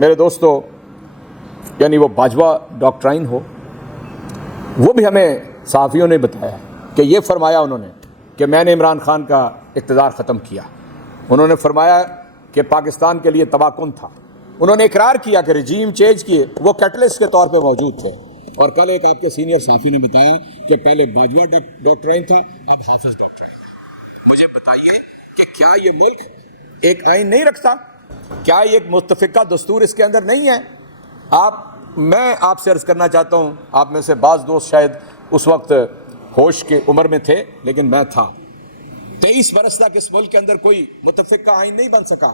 میرے دوستو یعنی وہ باجوہ ڈاکٹرائن ہو، وہ بھی ہمیں صحافیوں نے بتایا کہ یہ فرمایا انہوں نے کہ میں نے عمران خان کا اقتدار ختم کیا. انہوں نے فرمایا کہ پاکستان کے لیے تباہ کن تھا. انہوں نے اقرار کیا کہ رجیم چینج کیے وہ کیٹلسٹ کے طور پہ موجود تھے. اور کل ایک آپ کے سینئر صحافی نے بتایا کہ پہلے باجوہ ڈاکٹرائن تھا، اب حافظ ڈاکٹرائن. مجھے بتائیے کہ کیا یہ ملک ایک آئین نہیں رکھتا؟ کیا یہ ایک متفقہ دستور اس کے اندر نہیں ہے؟ میں آپ سے عرض کرنا چاہتا ہوں، آپ میں سے بعض دوست شاید اس وقت ہوش کے عمر میں تھے، لیکن میں تھا. 23 برس تک اس ملک کے اندر کوئی متفقہ آئین نہیں بن سکا.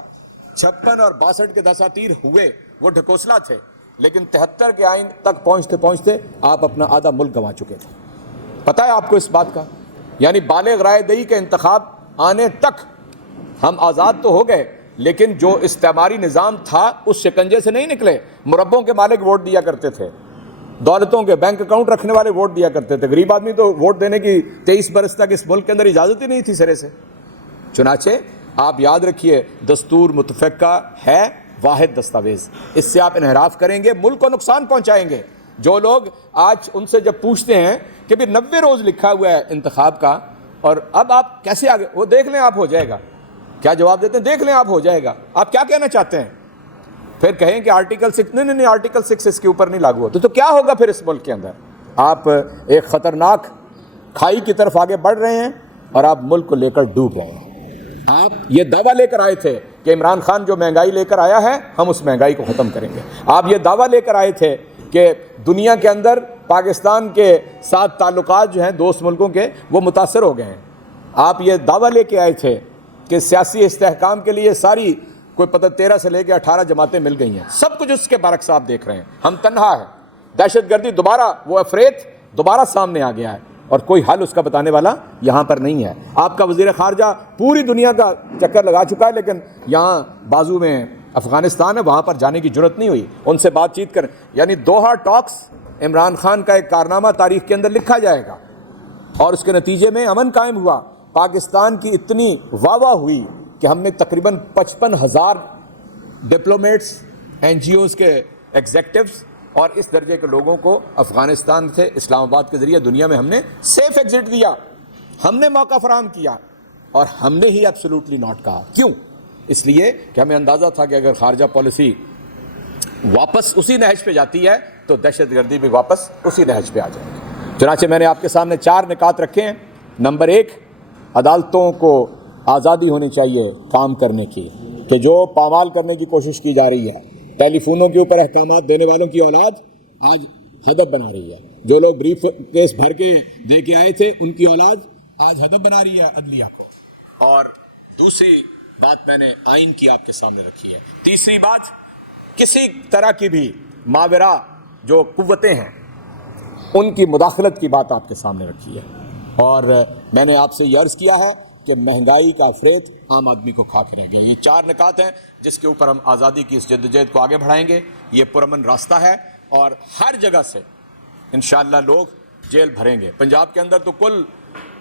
56 اور 62 کے دساتیر ہوئے، وہ ڈھکوسلا تھے، لیکن 73 کے آئین تک پہنچتے آپ اپنا آدھا ملک گنوا چکے تھے. پتہ ہے آپ کو اس بات کا؟ یعنی بالغ رائے دہی کے انتخاب آنے تک ہم آزاد تو ہو گئے، لیکن جو استعماری نظام تھا اس شکنجے سے نہیں نکلے. مربوں کے مالک ووٹ دیا کرتے تھے، دولتوں کے بینک اکاؤنٹ رکھنے والے ووٹ دیا کرتے تھے. غریب آدمی تو ووٹ دینے کی 23 برس تک اس ملک کے اندر اجازت ہی نہیں تھی سرے سے. چنانچہ آپ یاد رکھیے، دستور متفقہ ہے واحد دستاویز. اس سے آپ انحراف کریں گے، ملک کو نقصان پہنچائیں گے. جو لوگ آج ان سے جب پوچھتے ہیں کہ بھی 90 روز لکھا ہوا ہے انتخاب کا اور اب آپ کیسے آگے، وہ دیکھ لیں آپ ہو جائے گا. کیا جواب دیتے ہیں؟ دیکھ لیں آپ ہو جائے گا. آپ کیا کہنا چاہتے ہیں؟ پھر کہیں کہ آرٹیکل 6 نہیں آرٹیکل 6 اس کے اوپر نہیں لاگو ہوتا. تو کیا ہوگا پھر اس ملک کے اندر؟ آپ ایک خطرناک کھائی کی طرف آگے بڑھ رہے ہیں اور آپ ملک کو لے کر ڈوب رہے ہیں. آپ یہ دعویٰ لے کر آئے تھے کہ عمران خان جو مہنگائی لے کر آیا ہے ہم اس مہنگائی کو ختم کریں گے. آپ یہ دعویٰ لے کر آئے تھے کہ دنیا کے اندر پاکستان کے ساتھ تعلقات جو ہیں دوست ملکوں کے وہ متاثر ہو گئے ہیں. آپ یہ دعویٰ لے کے آئے تھے کہ سیاسی استحکام کے لیے ساری کوئی پتہ 13 سے لے کے 18 جماعتیں مل گئی ہیں. سب کچھ اس کے برعکس آپ دیکھ رہے ہیں. ہم تنہا ہیں. دہشت گردی دوبارہ، وہ افریت دوبارہ سامنے آ گیا ہے اور کوئی حل اس کا بتانے والا یہاں پر نہیں ہے. آپ کا وزیر خارجہ پوری دنیا کا چکر لگا چکا ہے، لیکن یہاں بازو میں افغانستان ہے، وہاں پر جانے کی جرت نہیں ہوئی. ان سے بات چیت کریں. یعنی دوحہ ٹاکس عمران خان کا ایک کارنامہ تاریخ کے اندر لکھا جائے گا اور اس کے نتیجے میں امن قائم ہوا. پاکستان کی اتنی واہ واہ ہوئی کہ ہم نے تقریباً 55,000 ڈپلومیٹس، NGOs کے ایگزیکٹوز اور اس درجے کے لوگوں کو افغانستان سے اسلام آباد کے ذریعے دنیا میں ہم نے سیف ایگزٹ دیا. ہم نے موقع فراہم کیا اور ہم نے ہی ایبسولوٹلی ناٹ کہا. کیوں؟ اس لیے کہ ہمیں اندازہ تھا کہ اگر خارجہ پالیسی واپس اسی نہج پہ جاتی ہے تو دہشت گردی بھی واپس اسی نہج پہ آ جائے گی. چنانچہ میں نے آپ کے سامنے 4 نکات رکھے ہیں. نمبر 1، عدالتوں کو آزادی ہونی چاہیے کام کرنے کی، کہ جو پامال کرنے کی کوشش کی جا رہی ہے. ٹیلی فونوں کے اوپر احکامات دینے والوں کی اولاد آج ہدف بنا رہی ہے. جو لوگ بریف کیس بھر کے دے کے آئے تھے ان کی اولاد آج ہدف بنا رہی ہے عدلیہ کو. اور دوسری بات میں نے آئین کی آپ کے سامنے رکھی ہے. تیسری بات، کسی طرح کی بھی ماورا جو قوتیں ہیں ان کی مداخلت کی بات آپ کے سامنے رکھی ہے. اور میں نے آپ سے یہ عرض کیا ہے کہ مہنگائی کا افریت عام آدمی کو کھا کے رہ گیا. یہ 4 نکات ہیں جس کے اوپر ہم آزادی کی اس جدوجہد کو آگے بڑھائیں گے. یہ پرامن راستہ ہے اور ہر جگہ سے انشاءاللہ لوگ جیل بھریں گے. پنجاب کے اندر تو کل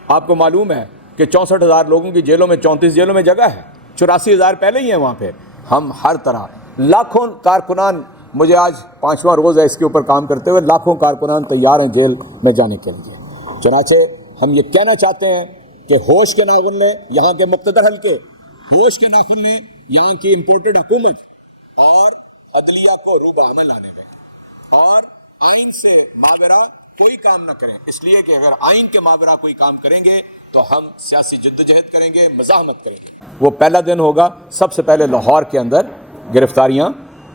آپ کو معلوم ہے کہ 64,000 لوگوں کی جیلوں میں 34 جیلوں میں جگہ ہے. 84,000 پہلے ہی ہیں وہاں پہ. ہم ہر طرح لاکھوں کارکنان، مجھے آج 5واں روز ہے اس کے اوپر کام کرتے ہوئے، لاکھوں کارکنان تیار ہیں جیل میں جانے کے لیے. چنانچہ ہم یہ کہنا چاہتے ہیں کہ ہوش کے ناخن لیں یہاں کے مقتدر حلقے، ہوش کے ناخن لیں یہاں کی امپورٹڈ حکومت اور عدلیہ کو روبہ عمل لانے میں، اور آئین سے ماورا کوئی کام نہ کریں. اس لیے کہ اگر آئین کے ماورا کوئی کام کریں گے تو ہم سیاسی جدوجہد کریں گے، مزاحمت کریں گے. وہ پہلا دن ہوگا سب سے پہلے لاہور کے اندر گرفتاریاں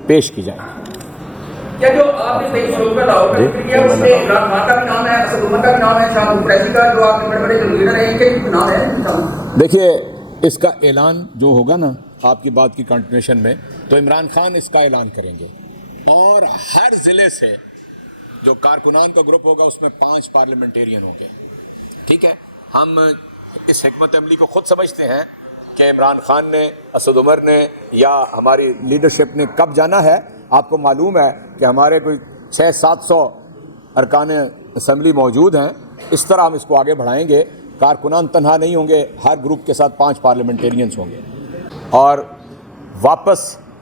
پیش کی جائیں گی. کیا جو آپ نے 23 لوگوں کا لاہور کا ذکر کیا اس میں عمران خان کا بھی نام ہے، اسد عمر کا بھی نام ہے، شاہ قریشی کا، جو آپ کے بڑے بڑے جو لیڈر ہیں ان کے بھی نام ہے؟ دیکھیے اس کا اعلان جو ہوگا نا آپ کی بات کی کنٹینیوشن میں، تو عمران خان اس کا اعلان کریں گے اور ہر ضلع سے جو کارکنان کا گروپ ہوگا اس میں 5 پارلیمنٹیرین ہوں گے. ٹھیک ہے، ہم اس حکمت عملی کو خود سمجھتے ہیں کہ عمران خان نے، اسد عمر نے یا ہماری لیڈرشپ نے کب جانا ہے. آپ کو معلوم ہے کہ ہمارے کوئی 600-700 ارکان اسمبلی موجود ہیں. اس طرح ہم اس کو آگے بڑھائیں گے. کارکنان تنہا نہیں ہوں گے، ہر گروپ کے ساتھ 5 پارلیمنٹیرینز ہوں گے اور واپس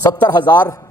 70,000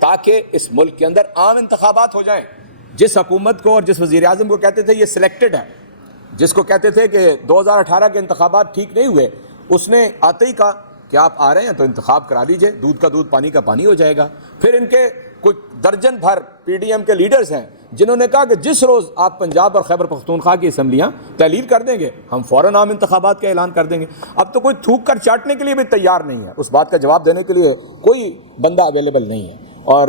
تاکہ اس ملک کے اندر عام انتخابات ہو جائیں. جس حکومت کو اور جس وزیر اعظم کو کہتے تھے یہ سلیکٹڈ ہے, جس کو کہتے تھے کہ 2018 کے انتخابات ٹھیک نہیں ہوئے, اس نے آتے ہی کہا کہ آپ آ رہے ہیں تو انتخاب کرا لیجئے, دودھ کا دودھ پانی کا پانی ہو جائے گا. پھر ان کے کچھ درجن بھر پی ڈی ایم کے لیڈرز ہیں جنہوں نے کہا کہ جس روز آپ پنجاب اور خیبر پختونخوا کی اسمبلیاں تحلیل کر دیں گے ہم فوراً عام انتخابات کا اعلان کر دیں گے. اب تو کوئی تھوک کر چاٹنے کے لیے بھی تیار نہیں ہے, اس بات کا جواب دینے کے لیے کوئی بندہ اویلیبل نہیں ہے. اور